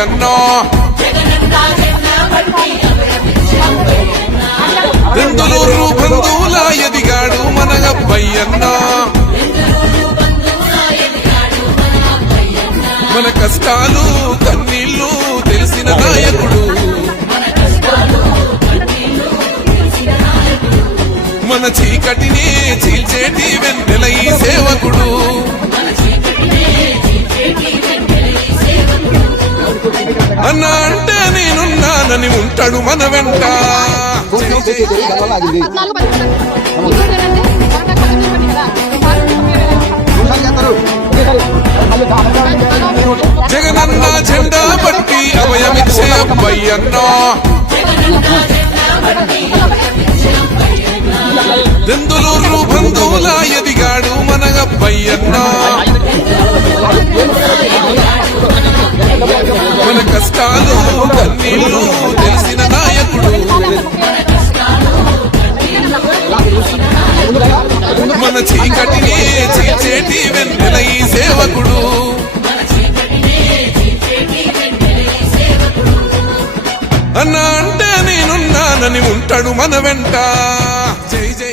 అబ్బయ్యన్నో బెందులూరు బంధువుల ఎదిగాడు మన అబ్బయ్యన్నో మన కష్టాలు కన్నీళ్లు తెలిసిన నాయకుడు మన చీకటిని చీల్చేటి వెన్నెల ఈ సేవకుడు అన్న అంటే నేనున్నానని ఉంటాడు మన వెంట జగనన్న జెండా పట్టి అభయమిచ్చే అబ్బయ్యన్నో బెందులూరు బంధువుల ఎదిగాడు మన అబ్బయ్యన్నో మన కష్టాలు కన్నీళ్లు తెలిసిన నాయకుడు మన చీకటిని చీల్చేటి వెన్నెల ఈ సేవకుడు అన్న అంటే నేనున్నానని ఉంటాడు మన వెంట. జై జై.